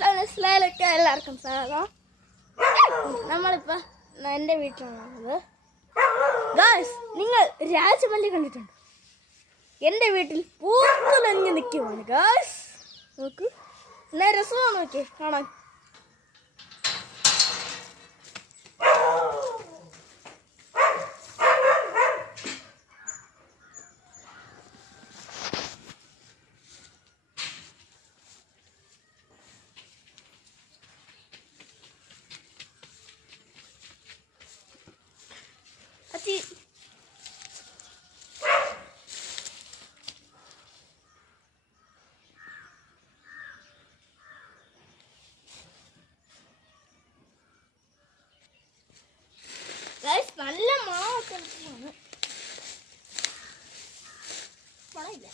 മനസ്സിലായാലൊക്കെ എല്ലാവർക്കും സ്വാഗതം. നമ്മളിപ്പോൾ എൻ്റെ വീട്ടിലാണുള്ളത്. ഗായ്സ്, നിങ്ങൾ രാജമല്ലി കണ്ടിട്ടുണ്ടോ? എൻ്റെ വീട്ടിൽ പൂത്തുലഞ്ഞ് നിൽക്കുവാണ് ഗായ്സ്. നോക്ക്, എന്നാ രസമാണ് നോക്കിയേ കാണാൻ. നല്ല മണമൊക്കെ മണമില്ല.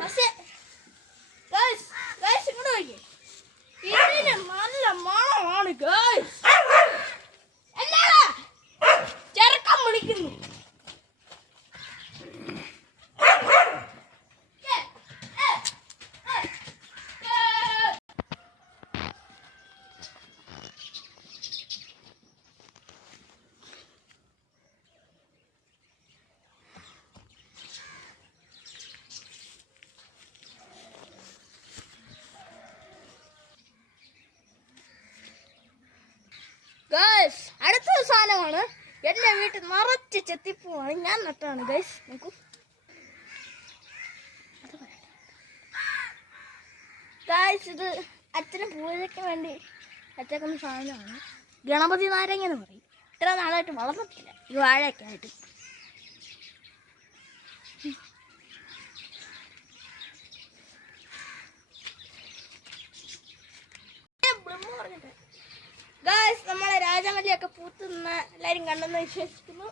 പക്ഷേ ഇങ്ങോട്ട് നോക്കിയേ, ഇതിന് നല്ല മണമാണ് ഗൈസ്. എന്നാടാ ചെറുക്കം വിളിക്കുന്നു. ഗൈസ്, അടുത്ത സാധനമാണ്. എൻ്റെ വീട്ടിൽ നിറച്ച് ചെത്തിപ്പൂവാണ്, ഞാൻ നട്ടാണ് ഗൈസ്. നോക്കൂ ഗൈസ്, ഇത് അച്ഛന് പൂജയ്ക്ക് വേണ്ടി അച്ഛക്കുന്ന സാധനമാണ്. ഗണപതി നാരങ്ങ എന്ന് പറയും. ഇത്ര നാളായിട്ട് വളർന്നിട്ടില്ല ഈ വാഴയൊക്കെ ആയിട്ട്. ഗായ്സ്, നമ്മളെ രാജമല്ലിയൊക്കെ പൂത്തുന്ന എല്ലാവരും കണ്ടെന്ന് വിശ്വസിക്കുന്നു.